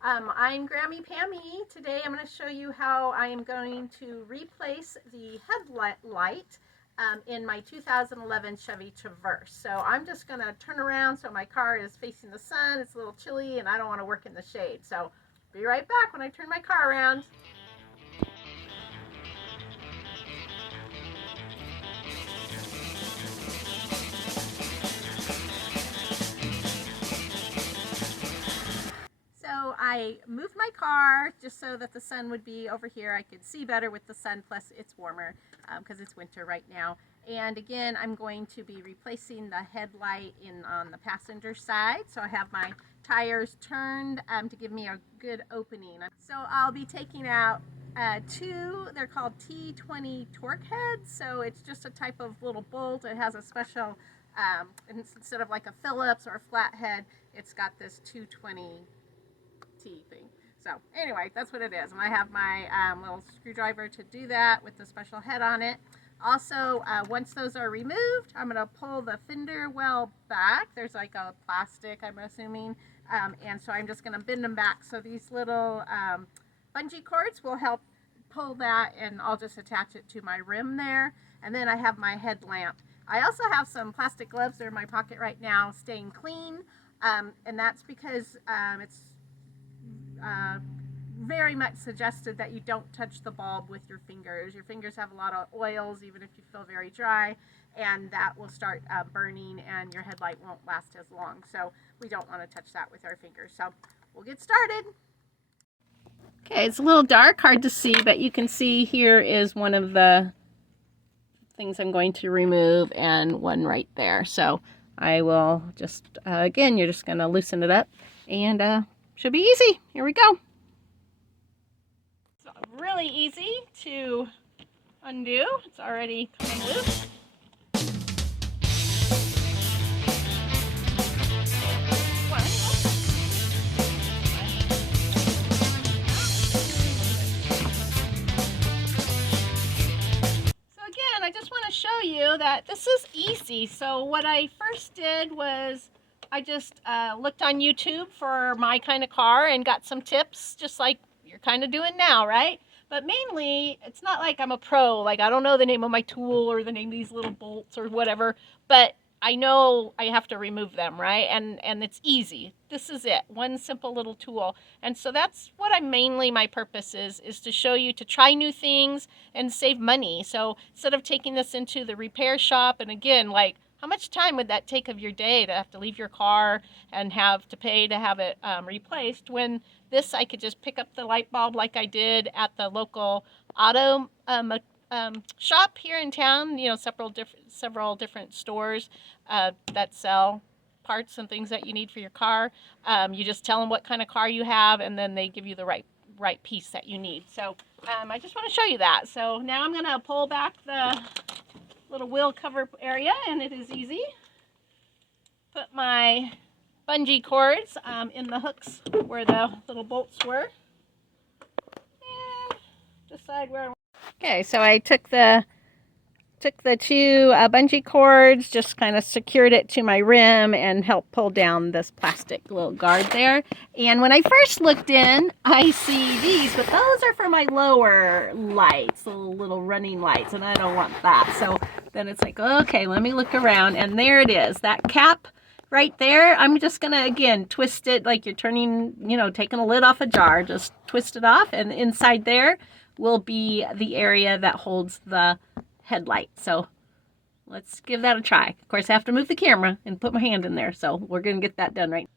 I'm Grammy Pammy. Today I'm going to show you how I am going to replace the headlight in my 2011 Chevy Traverse. So I'm just going to turn around so my car is facing the sun. It's a little chilly and I don't want to work in the shade. So be right back when I turn my car around. So I moved my car just so that the sun would be over here. I could see better with the sun, plus it's warmer because it's winter right now. And again, I'm going to be replacing the headlight on the passenger side. So I have my tires turned to give me a good opening. So I'll be taking out two, they're called T20 torque heads. So it's just a type of little bolt. It has a special, instead of like a Phillips or a flathead, it's got this 220 thing. So anyway, that's what it is. And I have my little screwdriver to do that with the special head on it. Also, once those are removed, I'm going to pull the fender well back. There's like a plastic, I'm assuming, and so I'm just going to bend them back. So these little bungee cords will help pull that, and I'll just attach it to my rim there. And then I have my headlamp. I also have some plastic gloves. They're in my pocket right now, staying clean, and that's because it's very much suggested that you don't touch the bulb with your fingers. Your fingers have a lot of oils, even if you feel very dry, and that will start burning and your headlight won't last as long. So we don't want to touch that with our fingers. So we'll get started. Okay, it's a little dark, hard to see, but you can see here is one of the things I'm going to remove and one right there. So I will just, again, you're just going to loosen it up and should be easy. Here we go. It's really easy to undo. It's already coming loose. So again, I just want to show you that this is easy. So what I first did was I just looked on YouTube for my kind of car and got some tips, just like you're kind of doing now, right? But mainly, it's not like I'm a pro. Like, I don't know the name of my tool or the name of these little bolts or whatever, but I know I have to remove them, right? And it's easy. This is it, one simple little tool. And so that's what my purpose is to show you to try new things and save money. So instead of taking this into the repair shop, and again, like, how much time would that take of your day to have to leave your car and have to pay to have it replaced, when this I could just pick up the light bulb like I did at the local auto shop here in town. You know, several different stores that sell parts and things that you need for your car. You just tell them what kind of car you have, and then they give you the right piece that you need. So I just want to show you that. So now I'm going to pull back the little wheel cover area, and it is easy. Put my bungee cords in the hooks where the little bolts were, and decide where. Okay, so I took the two bungee cords, just kind of secured it to my rim and helped pull down this plastic little guard there. And when I first looked in, I see these, but those are for my lower lights, little running lights, and I don't want that. So then it's like, okay, let me look around, and there it is, that cap right there. I'm just gonna, again, twist it like you're turning, taking a lid off a jar. Just twist it off, and inside there will be the area that holds the headlight. So let's give that a try. Of course, I have to move the camera and put my hand in there, so we're gonna get that done right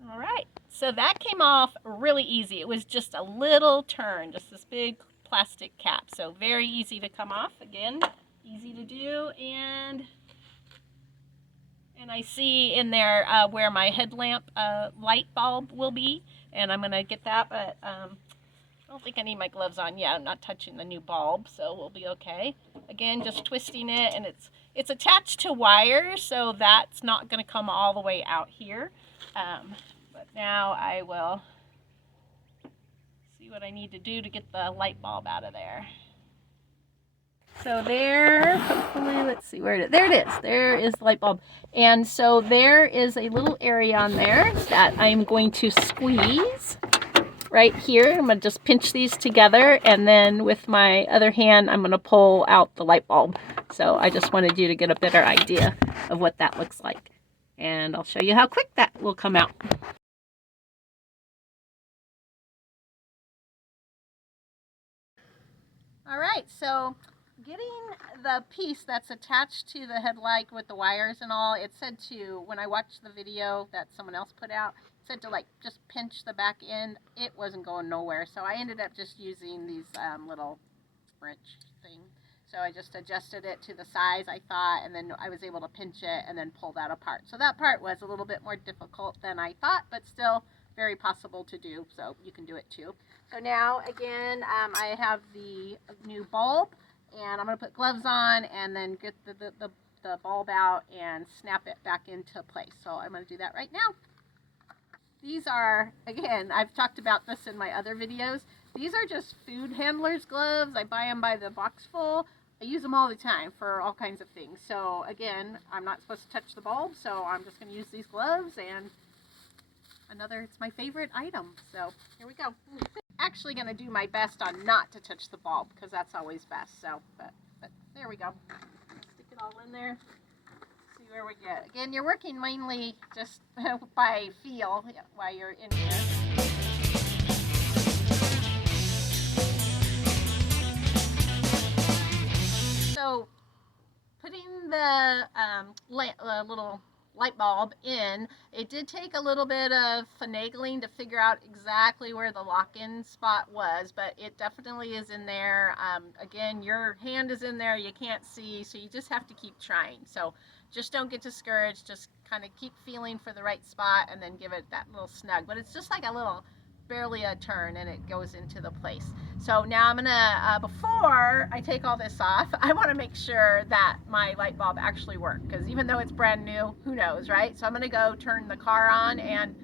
now. All right, so that came off really easy. It was just a little turn, just this big plastic cap. So very easy to come off. Again, easy to do. And I see in there where my headlamp light bulb will be, and I'm gonna get that, but I don't think I need my gloves on. Yeah, I'm not touching the new bulb, so we'll be okay. Again, just twisting it, and it's attached to wires, so that's not going to come all the way out here. But now I will see what I need to do to get the light bulb out of there. So there, hopefully, let's see where it is. There it is. There is the light bulb. And so there is a little area on there that I'm going to squeeze. right here. I'm going to just pinch these together, and then with my other hand I'm going to pull out the light bulb. So I just wanted you to get a better idea of what that looks like. And I'll show you how quick that will come out. Alright, so getting the piece that's attached to the headlight with the wires and all, it said to, when I watched the video that someone else put out, it said to like just pinch the back end. It wasn't going nowhere, so I ended up just using these little wrench thing. So I just adjusted it to the size I thought, and then I was able to pinch it and then pull that apart. So that part was a little bit more difficult than I thought, but still very possible to do, so you can do it too. So now again, I have the new bulb, and I'm going to put gloves on and then get the bulb out and snap it back into place. So I'm going to do that right now. These are, again, I've talked about this in my other videos. These are just food handlers gloves. I buy them by the box full. I use them all the time for all kinds of things. So again, I'm not supposed to touch the bulb, so I'm just going to use these gloves, and it's my favorite item. So here we go. Actually going to do my best on not to touch the bulb, because that's always best. So, but there we go. Stick it all in there. See where we get. Again, you're working mainly just by feel while you're in here. So putting the little light bulb in, it did take a little bit of finagling to figure out exactly where the lock-in spot was, but it definitely is in there. Again, your hand is in there, you can't see, so you just have to keep trying. So just don't get discouraged, just kind of keep feeling for the right spot and then give it that little snug. But it's just like a little, barely a turn, and it goes into the place. So now I'm gonna, before I take all this off, I wanna make sure that my light bulb actually works, because even though it's brand new, who knows, right? So I'm gonna go turn the car on and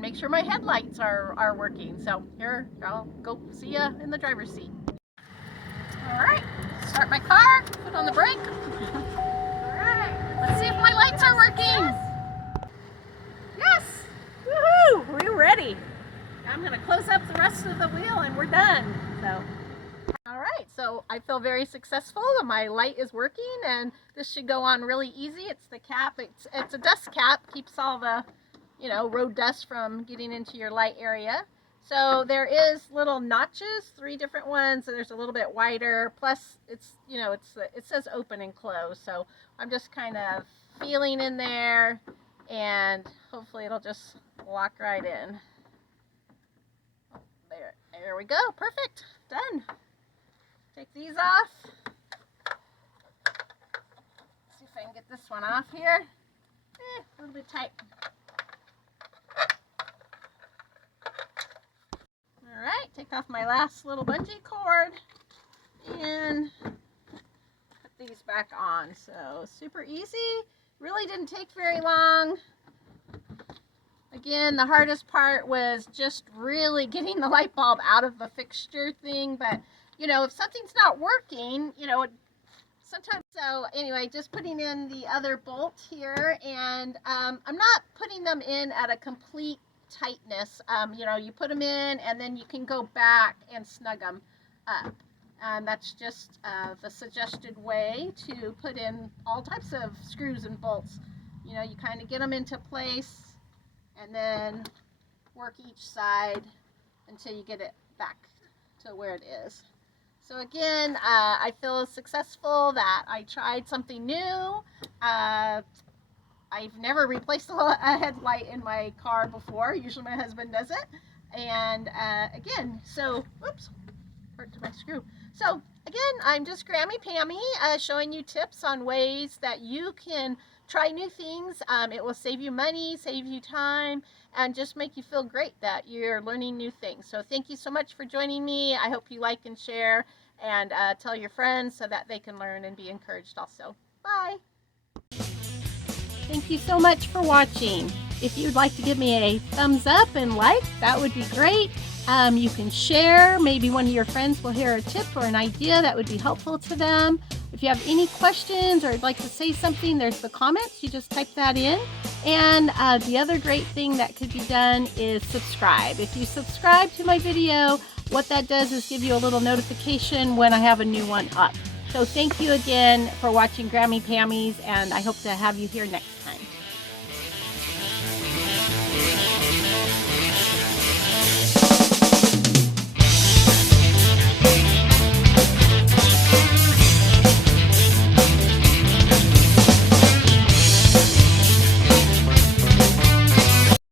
make sure my headlights are working. So here, I'll go see ya in the driver's seat. All right, start my car, put on the brake. All right, let's see if my lights are working. Yes, woohoo, we're ready. I'm going to close up the rest of the wheel and we're done. So, all right, so I feel very successful. My light is working, and this should go on really easy. It's the cap. It's a dust cap. Keeps all the, road dust from getting into your light area. So there is little notches, 3 different ones. So there's a little bit wider. Plus, it's it says open and close. So I'm just kind of feeling in there, and hopefully it'll just lock right in. There we go. Perfect. Done. Take these off. See if I can get this one off here. A little bit tight. All right. Take off my last little bungee cord and put these back on. So super easy. Really didn't take very long. Again, the hardest part was just really getting the light bulb out of the fixture thing, but if something's not working, sometimes. So anyway, just putting in the other bolt here, and I'm not putting them in at a complete tightness. You put them in and then you can go back and snug them up, and that's just the suggested way to put in all types of screws and bolts. You kind of get them into place and then work each side until you get it back to where it is. So again, I feel successful that I tried something new. I've never replaced a headlight in my car before. Usually my husband does it. And again, so, whoops, hurt my screw. So again, I'm just Grammy Pammy, showing you tips on ways that you can try new things. It will save you money, save you time, and just make you feel great that you're learning new things. So thank you so much for joining me. I hope you like and share, and tell your friends so that they can learn and be encouraged also. Bye. Thank you so much for watching. If you'd like to give me a thumbs up and like, that would be great. You can share. Maybe one of your friends will hear a tip or an idea that would be helpful to them. If you have any questions or would like to say something, there's the comments. You just type that in. And the other great thing that could be done is subscribe. If you subscribe to my video, what that does is give you a little notification when I have a new one up. So thank you again for watching Grammy Pammy's, and I hope to have you here next time.